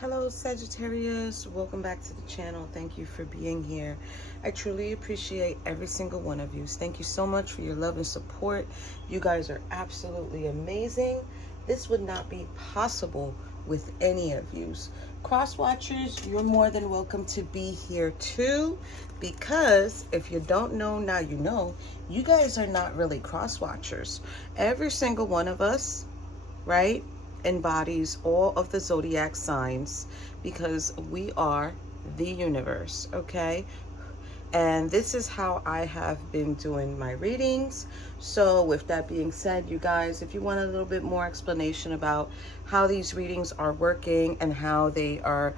Hello Sagittarius, welcome back to the channel. Thank you for being here. I truly appreciate every single one of you. Thank you so much for your love and support. You guys are absolutely amazing. This would not be possible with any of you. Cross watchers, you're more than welcome to be here too, because if you don't know, now you know, you guys are not really cross watchers. Every single one of us, right, embodies all of the zodiac signs, because we are the universe, okay? And this is how I have been doing my readings. So with that being said, you guys, if you want a little bit more explanation about how these readings are working and how they are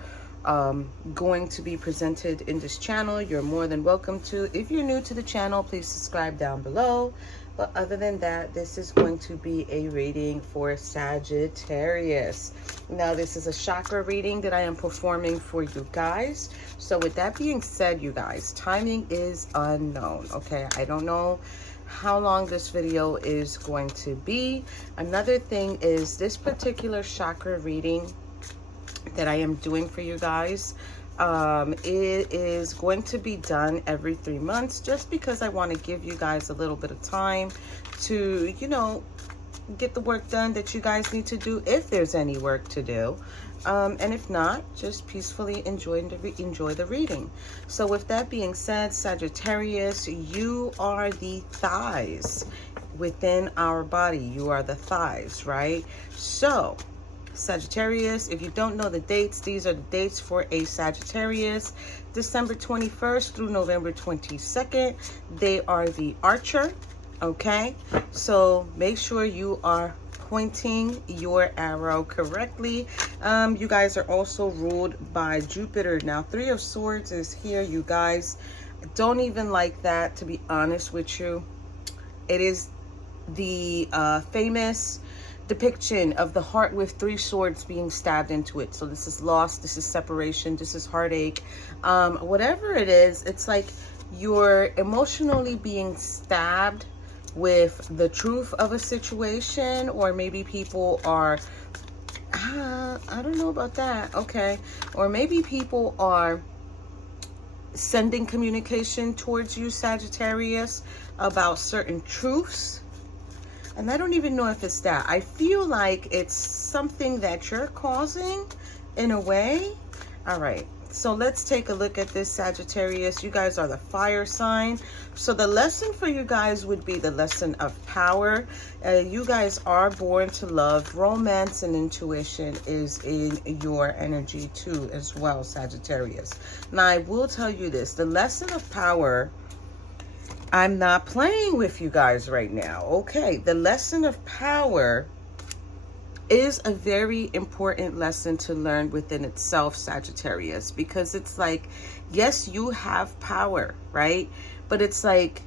going to be presented in this channel, you're more than welcome to. If you're new to the channel, please subscribe down below. But other than that, this is going to be a reading for Sagittarius. Now, this is a chakra reading that I am performing for you guys. So with that being said, you guys, timing is unknown, okay? I don't know how long this video is going to be. Another thing is this particular chakra reading that I am doing for you guys, it is going to be done every 3 months, just because I want to give you guys a little bit of time to, you know, get the work done that you guys need to do, if there's any work to do. And if not, just peacefully enjoy the reading. So with that being said, Sagittarius, you are the thighs within our body. You are the thighs, right? So Sagittarius, if you don't know the dates, these are the dates for a Sagittarius. December 21st through November 22nd. They are the Archer, okay? So make sure you are pointing your arrow correctly. You guys are also ruled by Jupiter. Now, Three of Swords is here, you guys. Don't even like that, to be honest with you. It is the famous depiction of the heart with 3 swords being stabbed into it. So this is loss, this is separation, this is heartache, whatever it is. It's like you're emotionally being stabbed with the truth of a situation, or maybe people are I don't know about that, okay, or maybe people are sending communication towards you, Sagittarius, about certain truths. And I don't even know if it's that. I feel like it's something that you're causing in a way. All right, so let's take a look at this, Sagittarius. You guys are the fire sign. So the lesson for you guys would be the lesson of power. You guys are born to love. Romance and intuition is in your energy too as well, Sagittarius. Now, I will tell you this. The lesson of power, I'm not playing with you guys right now, okay? The lesson of power is a very important lesson to learn within itself, Sagittarius, because it's like, yes, you have power, right? But it's like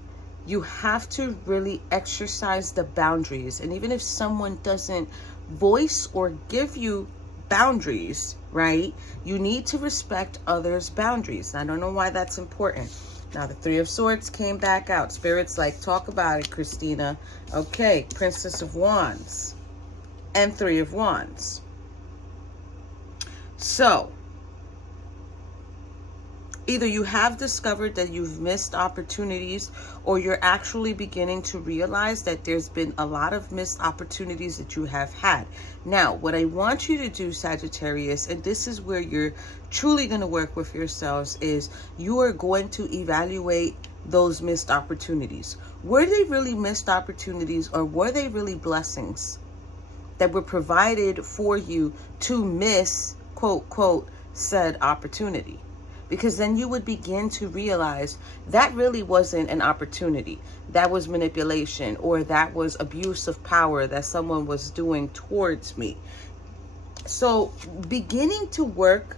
you have to really exercise the boundaries. And even if someone doesn't voice or give you boundaries, right, you need to respect others' boundaries. I don't know why that's important. Now, the Three of Swords came back out. Spirit's like, talk about it, Christina. Okay, Princess of Wands and Three of Wands. So, either you have discovered that you've missed opportunities, or you're actually beginning to realize that there's been a lot of missed opportunities that you have had. Now, what I want you to do, Sagittarius, and this is where you're truly going to work with yourselves, is you are going to evaluate those missed opportunities. Were they really missed opportunities, or were they really blessings that were provided for you to miss, quote, quote, said opportunity? Because then you would begin to realize that really wasn't an opportunity. That was manipulation, or that was abuse of power that someone was doing towards me. So beginning to work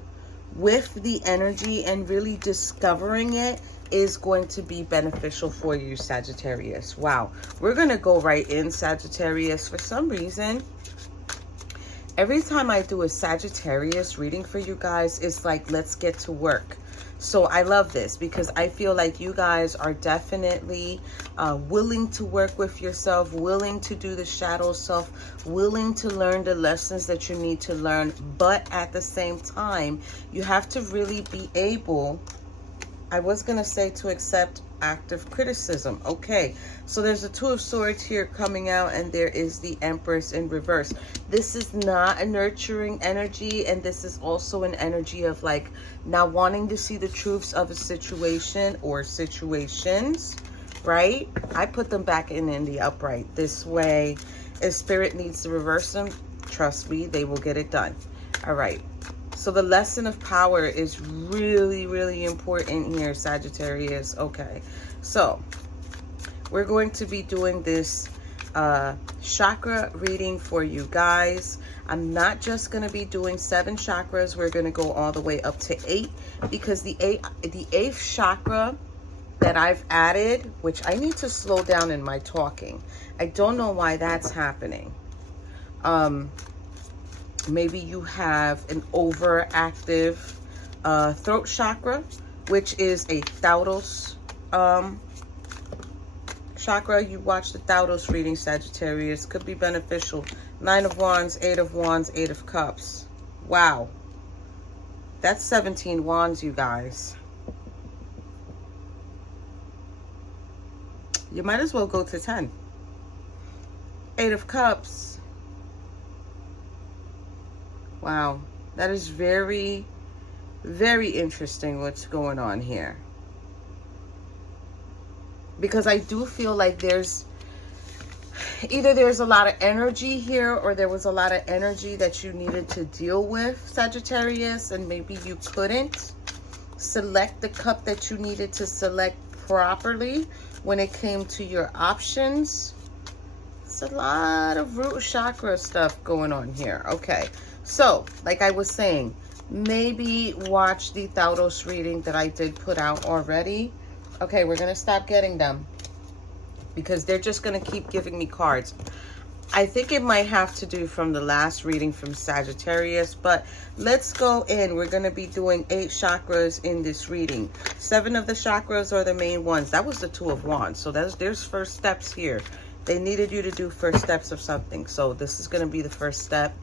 with the energy and really discovering it is going to be beneficial for you, Sagittarius. Wow. We're going to go right in, Sagittarius. For some reason, every time I do a Sagittarius reading for you guys, it's like, let's get to work. So I love this because I feel like you guys are definitely willing to work with yourself, willing to do the shadow self, willing to learn the lessons that you need to learn. But at the same time, you have to really be able, I was going to say, to accept active criticism. Okay, so there's a Two of Swords here coming out, and there is the Empress in reverse. This is not a nurturing energy, and this is also an energy of like not wanting to see the truths of a situation or situations, right? I put them back in the upright. This way, if Spirit needs to reverse them, trust me, they will get it done. All right. So the lesson of power is really, really important here, Sagittarius. Okay, so we're going to be doing this chakra reading for you guys. I'm not just going to be doing 7 chakras. We're going to go all the way up to 8, because the eighth chakra that I've added, which I need to slow down in my talking. I don't know why that's happening. Maybe you have an overactive throat chakra, which is a Thautos chakra. You watch the Thautos reading, Sagittarius. Could be beneficial. 9 of Wands, 8 of Wands, 8 of Cups. Wow. That's 17 Wands, you guys. You might as well go to 10. 8 of Cups. Wow, that is very, very interesting what's going on here. Because I do feel like there's a lot of energy here, or there was a lot of energy that you needed to deal with, Sagittarius, and maybe you couldn't select the cup that you needed to select properly when it came to your options. It's a lot of root chakra stuff going on here. Okay. So, like I was saying, maybe watch the Thautos reading that I did put out already. Okay, we're going to stop getting them because they're just going to keep giving me cards. I think it might have to do from the last reading from Sagittarius, but let's go in. We're going to be doing 8 chakras in this reading. 7 of the chakras are the main ones. That was the Two of Wands. So there's first steps here. They needed you to do first steps of something. So this is going to be the first step.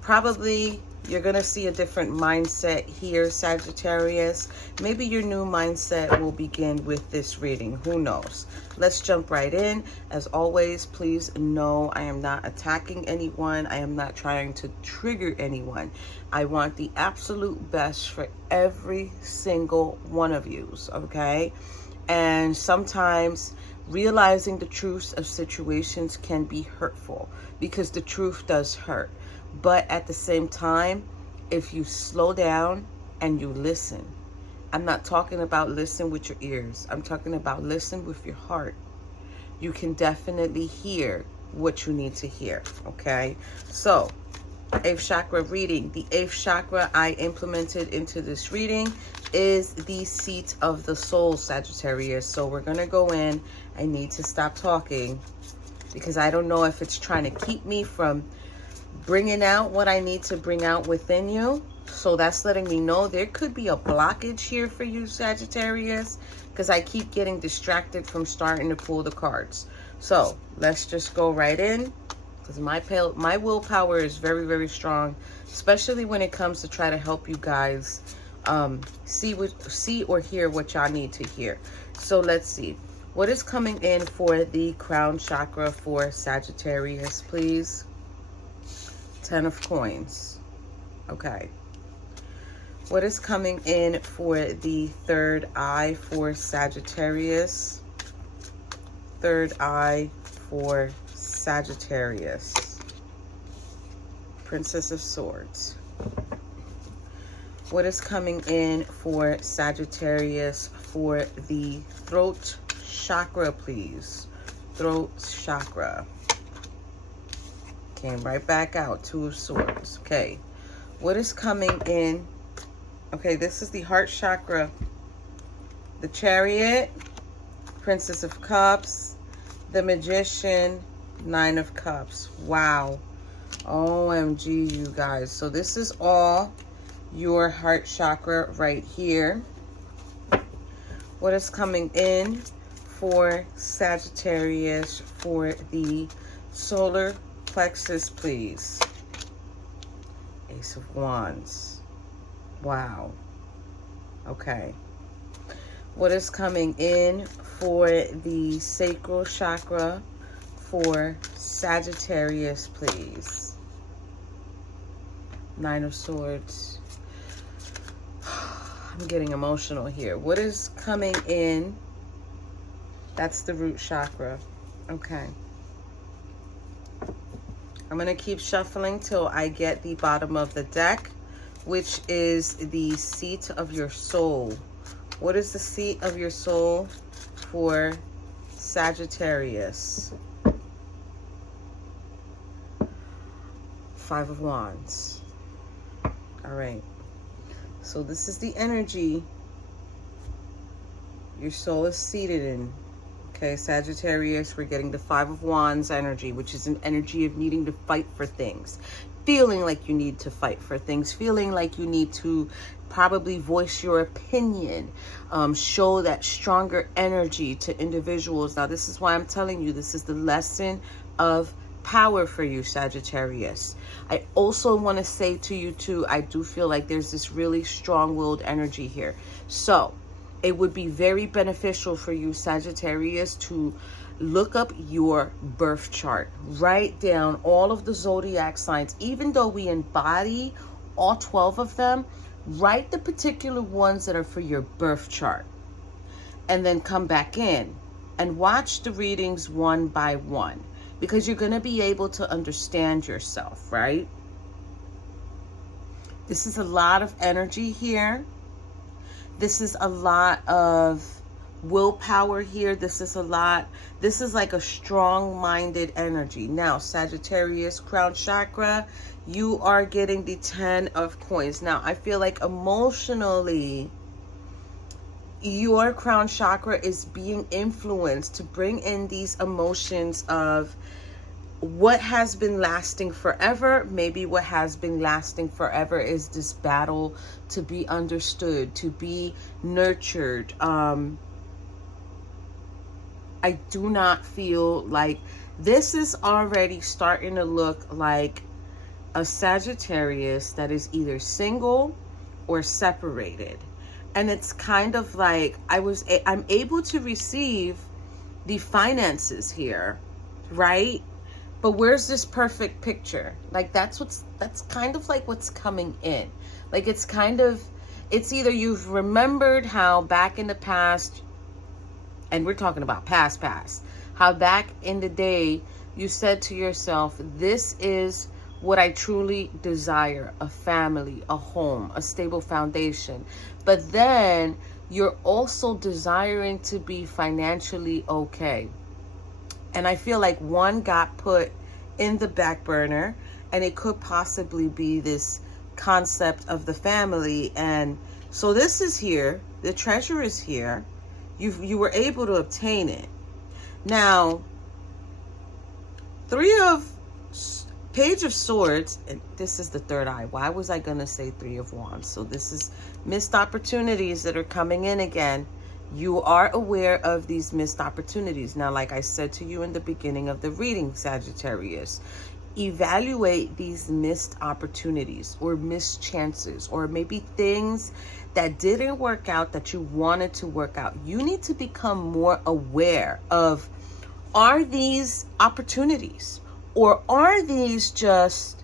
Probably you're going to see a different mindset here, Sagittarius. Maybe your new mindset will begin with this reading. Who knows? Let's jump right in. As always, please know I am not attacking anyone. I am not trying to trigger anyone. I want the absolute best for every single one of you, okay? And sometimes realizing the truths of situations can be hurtful because the truth does hurt. But at the same time, if you slow down and you listen, I'm not talking about listen with your ears. I'm talking about listen with your heart. You can definitely hear what you need to hear, okay? So, 8th chakra reading. The 8th chakra I implemented into this reading is the seat of the soul, Sagittarius. So we're going to go in. I need to stop talking because I don't know if it's trying to keep me from bringing out what I need to bring out within you. So that's letting me know there could be a blockage here for you, Sagittarius, because I keep getting distracted from starting to pull the cards. So let's just go right in, because my willpower is very, very strong, especially when it comes to try to help you guys see or hear what y'all need to hear. So let's see. What is coming in for the crown chakra for Sagittarius, please? 10 of coins. Okay. What is coming in for the third eye for Sagittarius? Third eye for Sagittarius. Princess of Swords. What is coming in for Sagittarius for the throat chakra, please? Throat chakra. Came right back out. 2 of Swords. Okay. What is coming in? Okay, this is the heart chakra. The Chariot. Princess of Cups. The Magician. 9 of Cups. Wow. OMG, you guys. So this is all your heart chakra right here. What is coming in for Sagittarius for the solar plexus, please? Ace of Wands. Wow. Okay. What is coming in for the sacral chakra for Sagittarius, please? Nine of Swords. I'm getting emotional here. What is coming in? That's the root chakra. Okay. I'm going to keep shuffling till I get the bottom of the deck, which is the seat of your soul. What is the seat of your soul for Sagittarius? Five of Wands. All right. So this is the energy your soul is seated in. Okay, Sagittarius, we're getting the Five of Wands energy, which is an energy of needing to fight for things. Feeling like you need to fight for things. Feeling like you need to probably voice your opinion. Show that stronger energy to individuals. Now, this is why I'm telling you, this is the lesson of power for you, Sagittarius. I also want to say to you too, I do feel like there's this really strong-willed energy here. So it would be very beneficial for you, Sagittarius, to look up your birth chart. Write down all of the zodiac signs. Even though we embody all 12 of them, write the particular ones that are for your birth chart. And then come back in and watch the readings one by one, because you're going to be able to understand yourself, right? This is a lot of energy here. This is a lot of willpower here. This is like a strong-minded energy. Now, Sagittarius, crown chakra, you are getting the 10 of coins. Now, I feel like emotionally, your crown chakra is being influenced to bring in these emotions of what has been lasting forever. Maybe what has been lasting forever is this battle to be understood, to be nurtured. I do not feel like this is already starting to look like a Sagittarius that is either single or separated. And it's kind of like I'm able to receive the finances here, right? But where's this perfect picture? Like that's kind of like what's coming in. Like it's either you've remembered how back in the past, and we're talking about past, how back in the day you said to yourself, this is what I truly desire: a family, a home, a stable foundation. But then you're also desiring to be financially okay. And I feel like one got put in the back burner, and it could possibly be this concept of the family. And so this is here. The treasure is here. You were able to obtain it. Now, Page of Swords, and this is the third eye. Why was I going to say Three of Wands? So this is missed opportunities that are coming in again. You are aware of these missed opportunities. Now, like I said to you in the beginning of the reading, Sagittarius, evaluate these missed opportunities or missed chances, or maybe things that didn't work out that you wanted to work out. You need to become more aware of, are these opportunities, or are these just,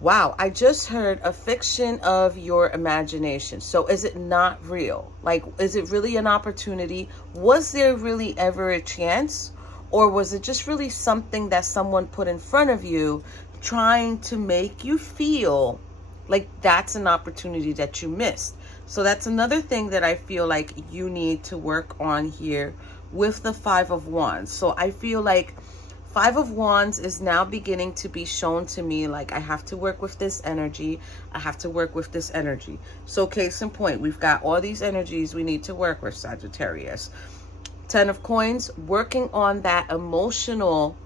wow, I just heard a fiction of your imagination. So is it not real? Like, is it really an opportunity? Was there really ever a chance? Or was it just really something that someone put in front of you trying to make you feel like that's an opportunity that you missed? So that's another thing that I feel like you need to work on here with the Five of Wands. So I feel like Five of Wands is now beginning to be shown to me like I have to work with this energy. I have to work with this energy. So case in point, we've got all these energies we need to work with, Sagittarius. 10 of Coins, working on that emotional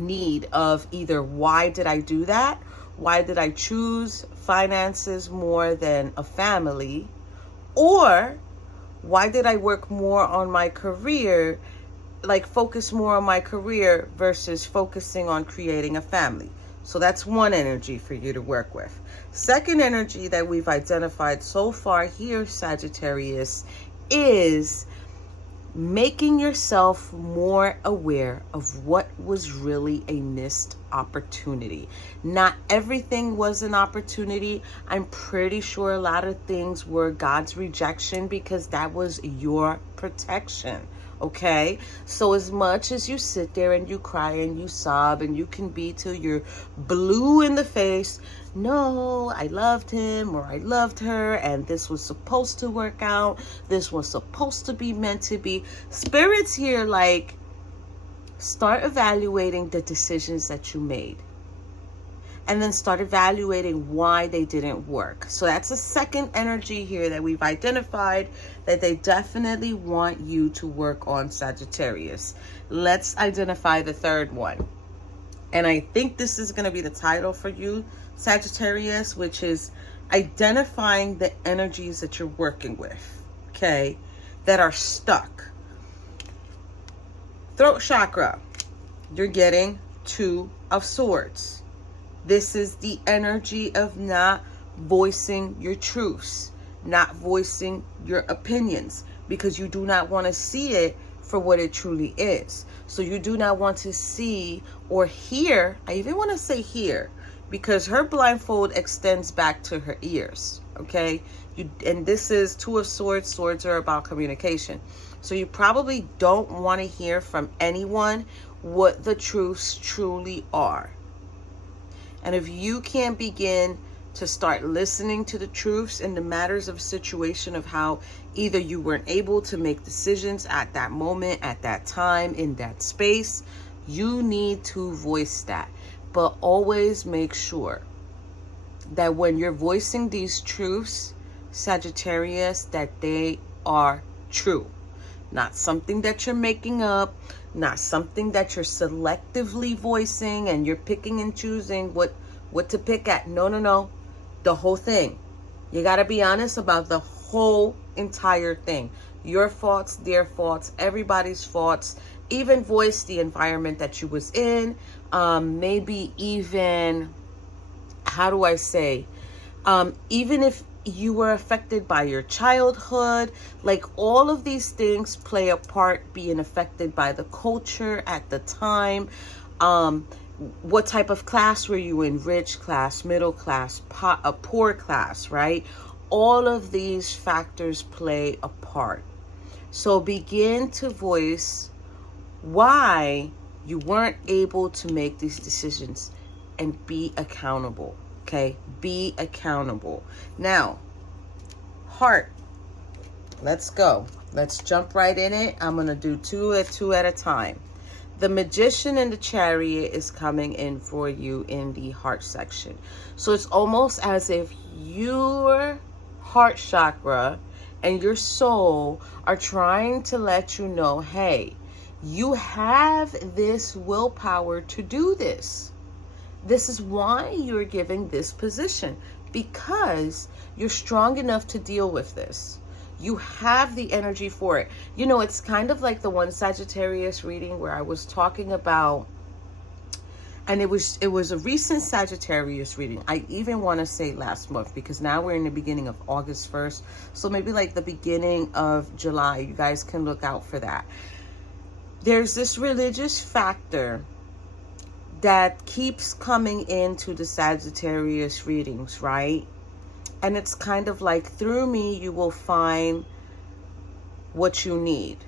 need of either why did I do that? Why did I choose finances more than a family? Or why did I work more on my career, like focus more on my career versus focusing on creating a family? So that's one energy for you to work with. Second energy that we've identified so far here, Sagittarius, is making yourself more aware of what was really a missed opportunity. Not everything was an opportunity. I'm pretty sure a lot of things were God's rejection because that was your protection. Okay, so as much as you sit there and you cry and you sob and you can be till you're blue in the face, no, I loved him or I loved her and this was supposed to work out, this was supposed to be meant to be. Spirits here, like, start evaluating the decisions that you made and then start evaluating why they didn't work. So that's a second energy here that we've identified that they definitely want you to work on, Sagittarius. Let's identify the third one. And I think this is going to be the title for you, Sagittarius, which is identifying the energies that you're working with, okay, that are stuck. Throat chakra, you're getting Two of Swords. This is the energy of not voicing your truths, not voicing your opinions, because you do not want to see it for what it truly is. So you do not want to see or hear, I even want to say hear, because her blindfold extends back to her ears, okay? And this is Two of Swords. Swords are about communication. So you probably don't want to hear from anyone what the truths truly are. And if you can't begin to start listening to the truths in the matters of situation of how either you weren't able to make decisions at that moment, at that time, in that space, you need to voice that. But always make sure that when you're voicing these truths, Sagittarius, that they are true. Not something that you're making up, not something that you're selectively voicing and you're picking and choosing what to pick at. No. The whole thing. You got to be honest about the whole entire thing. Your faults, their faults, everybody's faults. Even voice the environment that you was in. Maybe even, how do I say? Even if you were affected by your childhood, like all of these things play a part, being affected by the culture at the time. What type of class were you in? Rich class, middle class, poor class, right? All of these factors play a part. So begin to voice why you weren't able to make these decisions and be accountable. Okay, be accountable. Now, heart, let's go. Let's jump right in it. I'm going to do two at a time. The Magician and the Chariot is coming in for you in the heart section. So it's almost as if your heart chakra and your soul are trying to let you know, hey, you have this willpower to do this. This is why you're giving this position, because you're strong enough to deal with this. You have the energy for it. You know, it's kind of like the one Sagittarius reading where I was talking about, and it was a recent Sagittarius reading. I even want to say last month, because now we're in the beginning of August 1st. So maybe like the beginning of July, you guys can look out for that. There's this religious factor that keeps coming into the Sagittarius readings, right? And it's kind of like, through me, you will find what you need,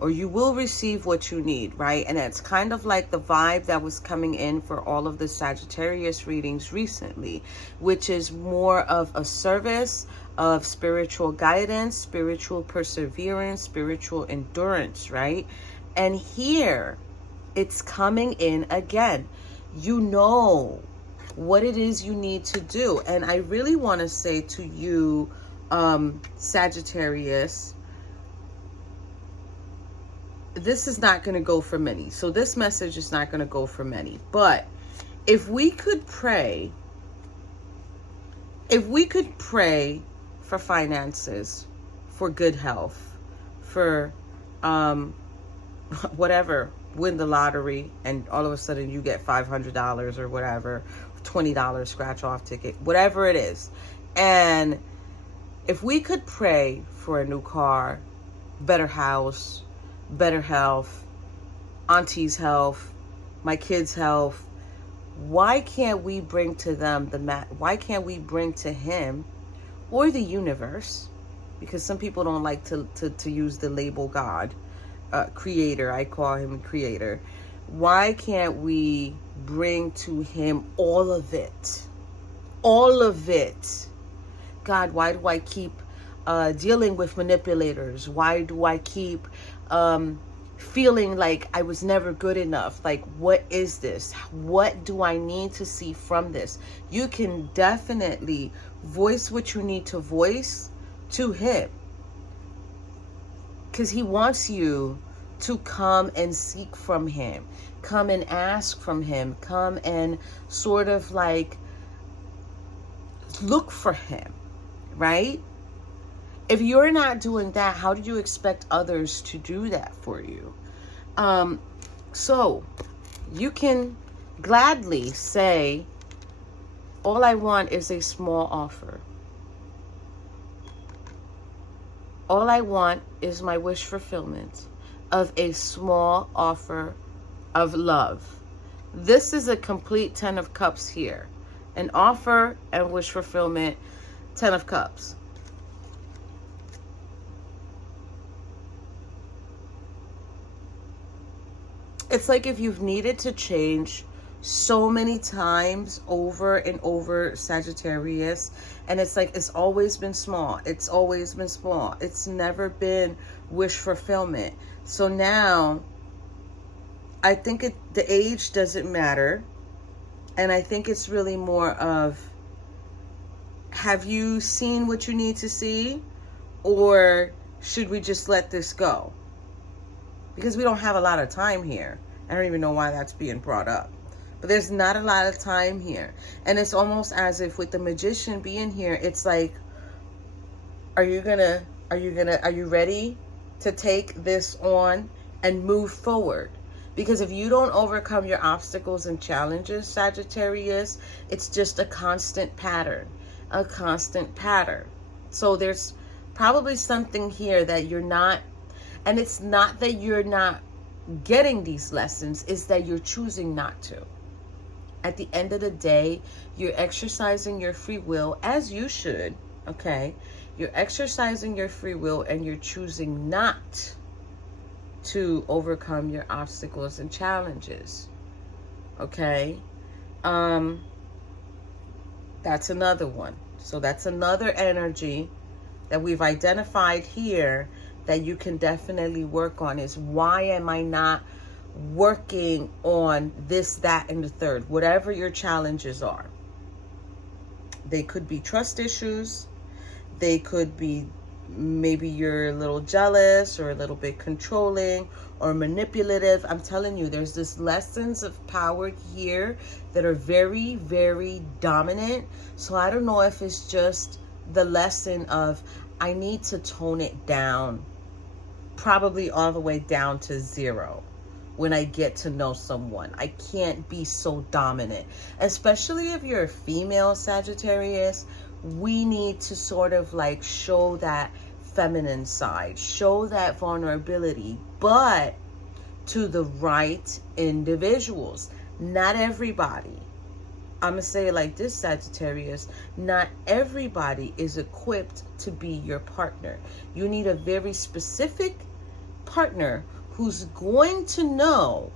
or you will receive what you need, right? And it's kind of like the vibe that was coming in for all of the Sagittarius readings recently, which is more of a service of spiritual guidance, spiritual perseverance, spiritual endurance, right? And here, it's coming in again. You know what it is you need to do. And I really want to say to you, Sagittarius, this is not going to go for many. So this message is not going to go for many. But if we could pray for finances, for good health, for whatever, win the lottery and all of a sudden you get $500 or whatever, $20 scratch off ticket, whatever it is. And if we could pray for a new car, better house, better health, auntie's health, my kids' health, why can't we bring to them why can't we bring to him or the universe, because some people don't like to use the label God, creator, I call him creator. Why can't we bring to him all of it? All of it. God, why do I keep dealing with manipulators? Why do I keep feeling like I was never good enough? Like, what is this? What do I need to see from this? You can definitely voice what you need to voice to him, because he wants you to come and seek from him, come and ask from him, come and sort of like look for him, right? If you're not doing that, how do you expect others to do that for you? So you can gladly say, all I want is a small offer. All I want is my wish fulfillment of a small offer of love. This is a complete 10 of Cups here. An offer and wish fulfillment, 10 of Cups. It's like if you've needed to change so many times over and over, Sagittarius, and it's like it's always been small. It's always been small. It's never been wish fulfillment. So now I think the age doesn't matter. And I think it's really more of, have you seen what you need to see? Or should we just let this go? Because we don't have a lot of time here. I don't even know why that's being brought up. But there's not a lot of time here. And it's almost as if with the Magician being here, it's like, are you ready to take this on and move forward? Because if you don't overcome your obstacles and challenges, Sagittarius, it's just a constant pattern, a constant pattern. So there's probably something here that you're not, and it's not that you're not getting these lessons, it's that you're choosing not to. At the end of the day, you're exercising your free will, as you should, okay? You're exercising your free will and you're choosing not to overcome your obstacles and challenges, okay? That's another one. So that's another energy that we've identified here that you can definitely work on, is why am I not working on this, that, and the third? Whatever your challenges are. They could be trust issues. They could be maybe you're a little jealous or a little bit controlling or manipulative. I'm telling you, there's this lessons of power here that are very, very dominant. So I don't know if it's just the lesson of, I need to tone it down, probably all the way down to 0. When I get to know someone, I can't be so dominant, especially if you're a female, Sagittarius. We need to sort of like show that feminine side, show that vulnerability, but to the right individuals. Not everybody. I'm gonna say it like this, Sagittarius, not everybody is equipped to be your partner. You need a very specific partner who's going to know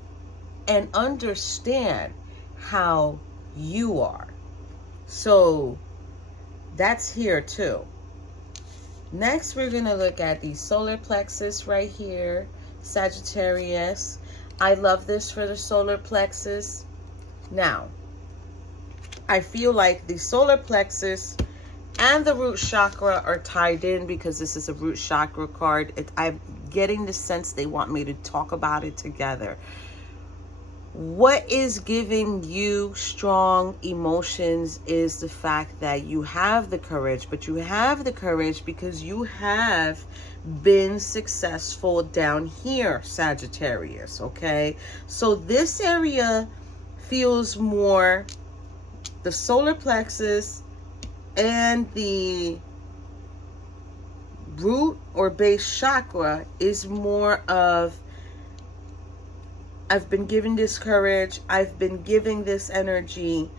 and understand how you are. So that's here too. Next, we're going to look at the solar plexus right here, Sagittarius. I love this for the solar plexus. Now, I feel like the solar plexus and the root chakra are tied in because this is a root chakra card. I'm getting the sense they want me to talk about it together. What is giving you strong emotions is the fact that you have the courage, but you have the courage because you have been successful down here, Sagittarius, okay? So this area feels more the solar plexus and the root or base chakra is more of, I've been given this courage, I've been giving this energy,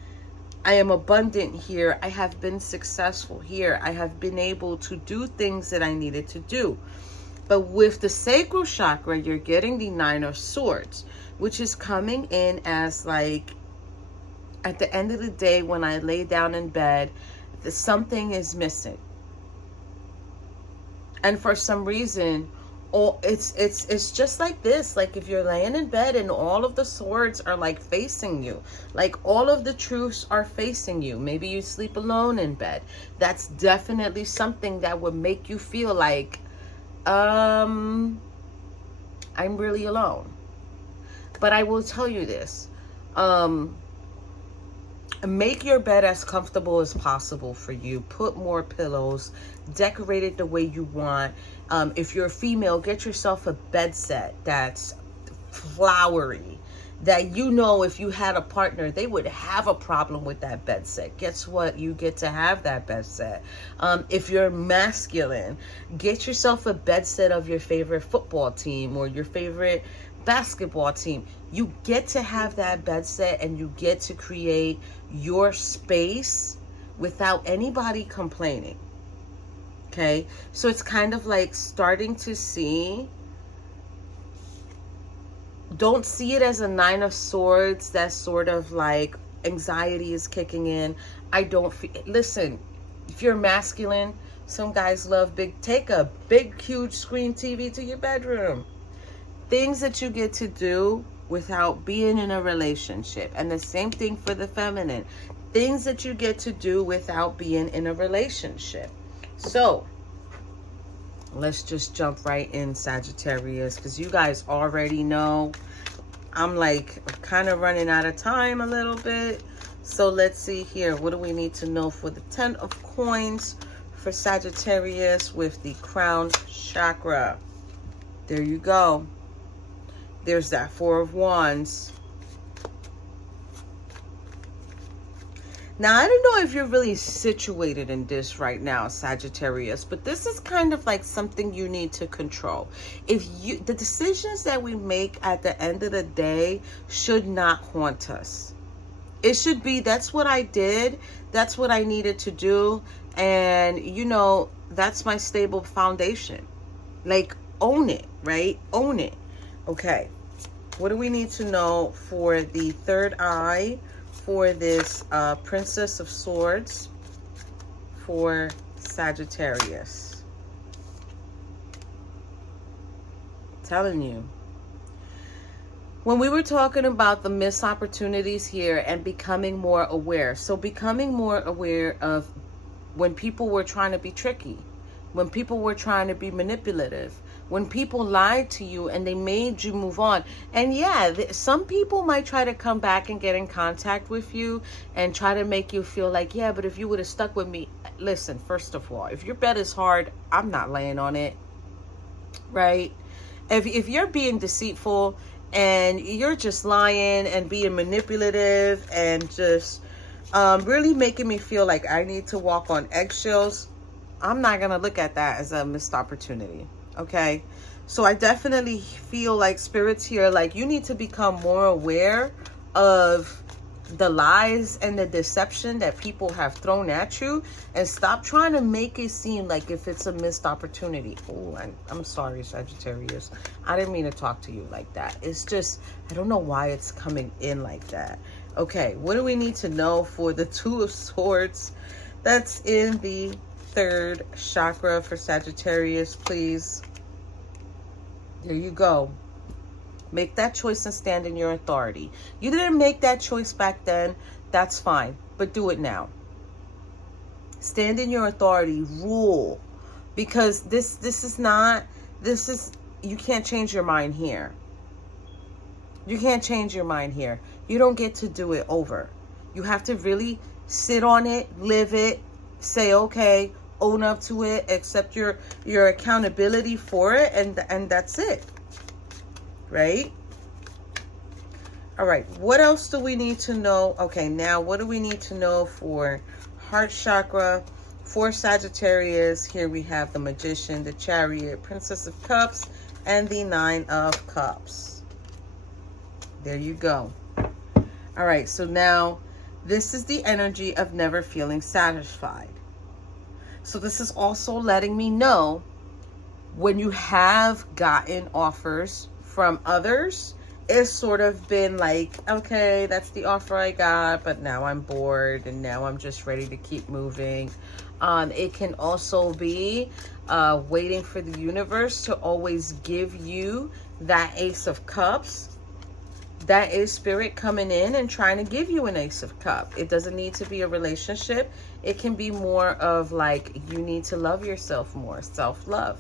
I am abundant here, I have been successful here, I have been able to do things that I needed to do. But with the sacral chakra, you're getting the 9 of Swords, which is coming in as like, at the end of the day, when I lay down in bed, something is missing. And for some reason, it's just like this. Like if you're laying in bed and all of the swords are like facing you, like all of the truths are facing you. Maybe you sleep alone in bed. That's definitely something that would make you feel like, I'm really alone. But I will tell you this, make your bed as comfortable as possible for you. Put more pillows, decorate it the way you want. If you're a female, get yourself a bed set that's flowery, that you know if you had a partner, they would have a problem with that bed set. Guess what? You get to have that bed set. If you're masculine, get yourself a bed set of your favorite football team or your favorite basketball team. You get to have that bed set and you get to create your space without anybody complaining. Okay, so it's kind of like starting to see, don't see it as a 9 of Swords that's sort of like anxiety is kicking in. I don't feel, listen, if you're masculine, some guys love take a big huge screen TV to your bedroom. Things that you get to do without being in a relationship. And the same thing for the feminine. Things that you get to do without being in a relationship. So, let's just jump right in, Sagittarius, because you guys already know I'm like kind of running out of time a little bit. So let's see here. What do we need to know for the 10 of Coins for Sagittarius with the crown chakra? There you go. There's that 4 of Wands. Now, I don't know if you're really situated in this right now, Sagittarius, but this is kind of like something you need to control. The decisions that we make at the end of the day should not haunt us. It should be, that's what I did, that's what I needed to do, and you know, that's my stable foundation. Like, own it, right? Own it. Okay. What do we need to know for the third eye for this Princess of Swords for Sagittarius? I'm telling you. When we were talking about the missed opportunities here and becoming more aware. So becoming more aware of when people were trying to be tricky, when people were trying to be manipulative, when people lied to you and they made you move on. And yeah, some people might try to come back and get in contact with you and try to make you feel like, yeah, but if you would have stuck with me. Listen, first of all, if your bed is hard, I'm not laying on it, right? If you're being deceitful and you're just lying and being manipulative and just really making me feel like I need to walk on eggshells, I'm not going to look at that as a missed opportunity. Okay, so I definitely feel like spirits here, like you need to become more aware of the lies and the deception that people have thrown at you and stop trying to make it seem like if it's a missed opportunity. Oh, I'm sorry, Sagittarius. I didn't mean to talk to you like that. It's just, I don't know why it's coming in like that. Okay, what do we need to know for the 2 of Swords? That's in the third chakra for Sagittarius, please. There you go. Make that choice and stand in your authority. You didn't make that choice back then. That's fine. But do it now. Stand in your authority. Rule. Because this is, you can't change your mind here. You can't change your mind here. You don't get to do it over. You have to really sit on it, live it, say, okay, own up to it, accept your accountability for it, and that's it. Right? All right. What else do we need to know? Okay, now what do we need to know for heart chakra? For Sagittarius, here we have the Magician, the Chariot, Princess of Cups, and the Nine of Cups. There you go. All right, so now this is the energy of never feeling satisfied. So this is also letting me know when you have gotten offers from others, it's sort of been like, okay, that's the offer I got, but now I'm bored and now I'm just ready to keep moving. It can also be waiting for the universe to always give you that Ace of Cups. That is spirit coming in and trying to give you an Ace of Cups. It doesn't need to be a relationship. It can be more of like, you need to love yourself more, self-love.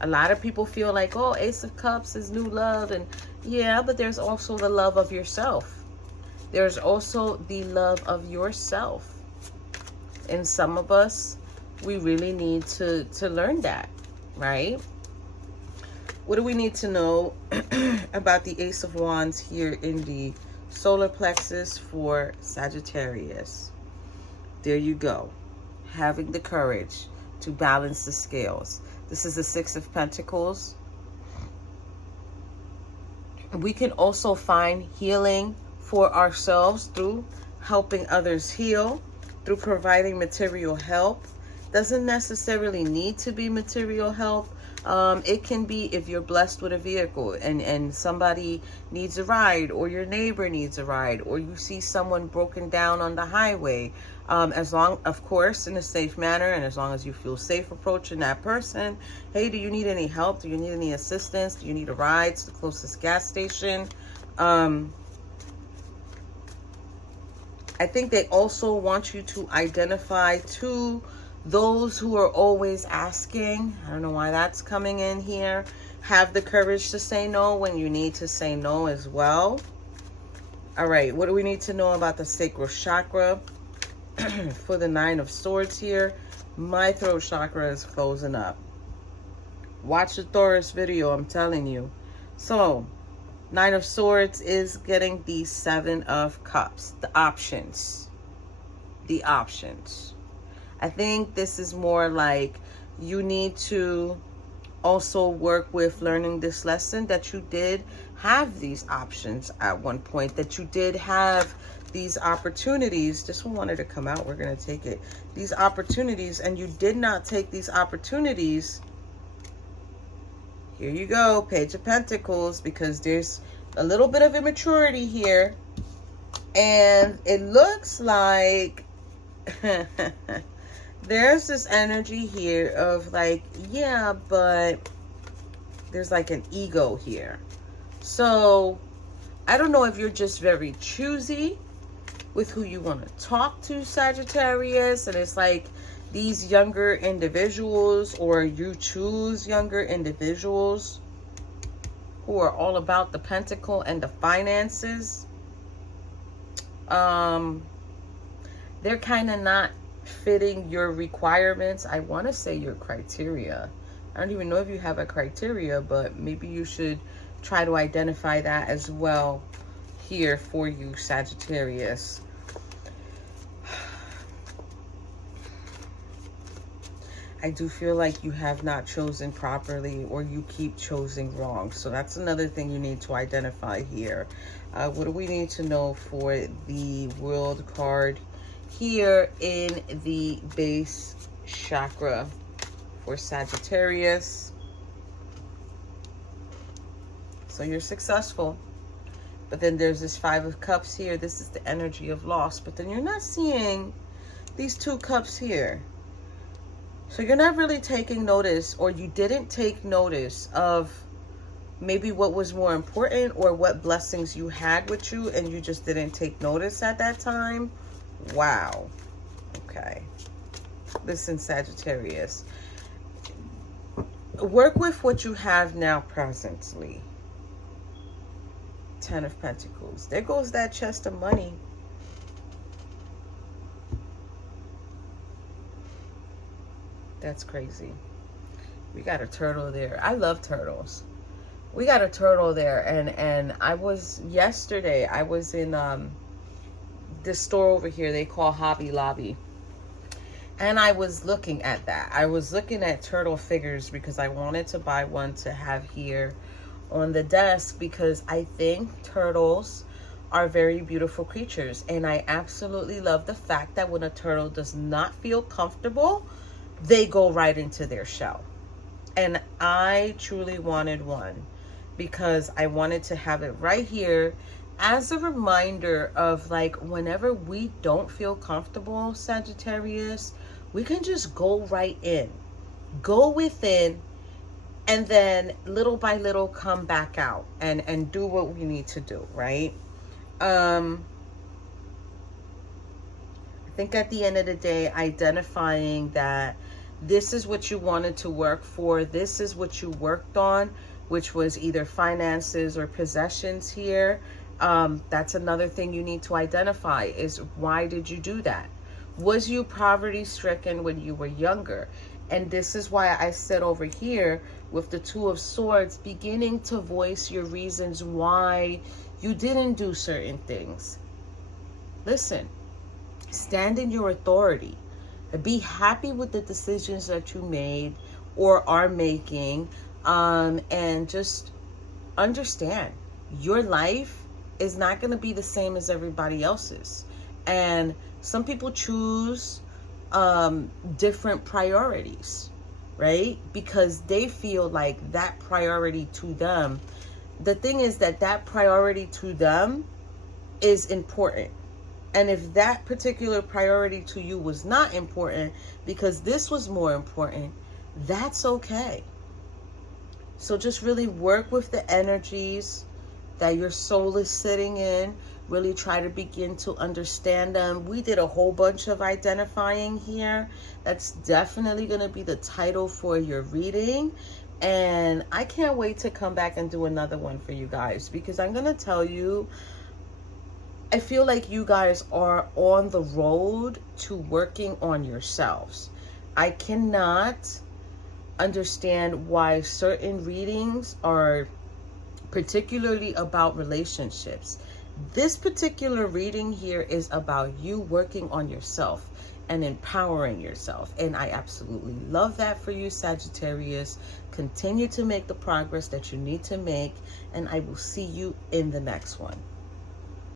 A lot of people feel like, oh, Ace of Cups is new love. And yeah, but there's also the love of yourself. There's also the love of yourself. And some of us, we really need to learn that, right? What do we need to know about the Ace of Wands here in the solar plexus for Sagittarius? There you go. Having the courage to balance the scales. This is the Six of Pentacles. We can also find healing for ourselves through helping others heal, through providing material help. Doesn't necessarily need to be material help. It can be if you're blessed with a vehicle and somebody needs a ride, or your neighbor needs a ride, or you see someone broken down on the highway. As long, of course, in a safe manner, and as long as you feel safe approaching that person. Hey, do you need any help? Do you need any assistance? Do you need a ride to the closest gas station? I think they also want you to identify to those who are always asking. I don't know why that's coming in here. Have the courage to say no when you need to say no as well. All right, what do we need to know about the sacral chakra for the Nine of Swords here? My throat chakra is closing up. Watch the Taurus video, I'm telling you. So, Nine of Swords is getting the Seven of Cups, the options. The options. I think this is more like you need to also work with learning this lesson that you did have these options at one point, that you did have these opportunities. This one wanted to come out. We're going to take it. These opportunities, and you did not take these opportunities. Here you go, Page of Pentacles, because there's a little bit of immaturity here. And it looks like there's this energy here of like, yeah, but there's like an ego here. So I don't know if you're just very choosy with who you want to talk to, Sagittarius, and it's like these younger individuals, or you choose younger individuals who are all about the pentacle and the finances. They're kind of not fitting your requirements. I want to say your criteria. I don't even know if you have a criteria, but maybe you should try to identify that as well here for you, Sagittarius. I do feel like you have not chosen properly, or you keep choosing wrong. So that's another thing you need to identify here. What do we need to know for the World card here in the base chakra for Sagittarius? So you're successful. But then there's this Five of Cups here. This is the energy of loss. But then you're not seeing these two cups here. So you're not really taking notice, or you didn't take notice of maybe what was more important, or what blessings you had with you, and you just didn't take notice at that time. Wow. okay. Listen, Sagittarius. Work with what you have now presently. 10 of Pentacles. There goes that chest of money. That's crazy. We got a turtle there. I love turtles. We got a turtle there. And I was, yesterday, I was in this store over here they call Hobby Lobby. And I was looking at that. I was looking at turtle figures because I wanted to buy one to have here on the desk, because I think turtles are very beautiful creatures. And I absolutely love the fact that when a turtle does not feel comfortable, they go right into their shell. And I truly wanted one because I wanted to have it right here as a reminder of, like, whenever we don't feel comfortable, Sagittarius, we can just go right in, go within, and then little by little come back out and do what we need to do, right? I think at the end of the day, identifying that this is what you wanted to work for, this is what you worked on, which was either finances or possessions here. That's another thing you need to identify, is why did you do that? Was you poverty stricken when you were younger? And this is why I said over here with the Two of Swords, beginning to voice your reasons why you didn't do certain things. Listen, stand in your authority. Be happy with the decisions that you made or are making, and just understand your life is not going to be the same as everybody else's. And some people choose different priorities, right? Because they feel like that priority to them, the thing is that that priority to them is important. And if that particular priority to you was not important because this was more important, that's okay. So just really work with the energies that your soul is sitting in. Really try to begin to understand them. We did a whole bunch of identifying here. That's definitely going to be the title for your reading. And I can't wait to come back and do another one for you guys, because I'm going to tell you, I feel like you guys are on the road to working on yourselves. I cannot understand why certain readings are particularly about relationships. This particular reading here is about you working on yourself and empowering yourself. And I absolutely love that for you, Sagittarius. Continue to make the progress that you need to make, and I will see you in the next one.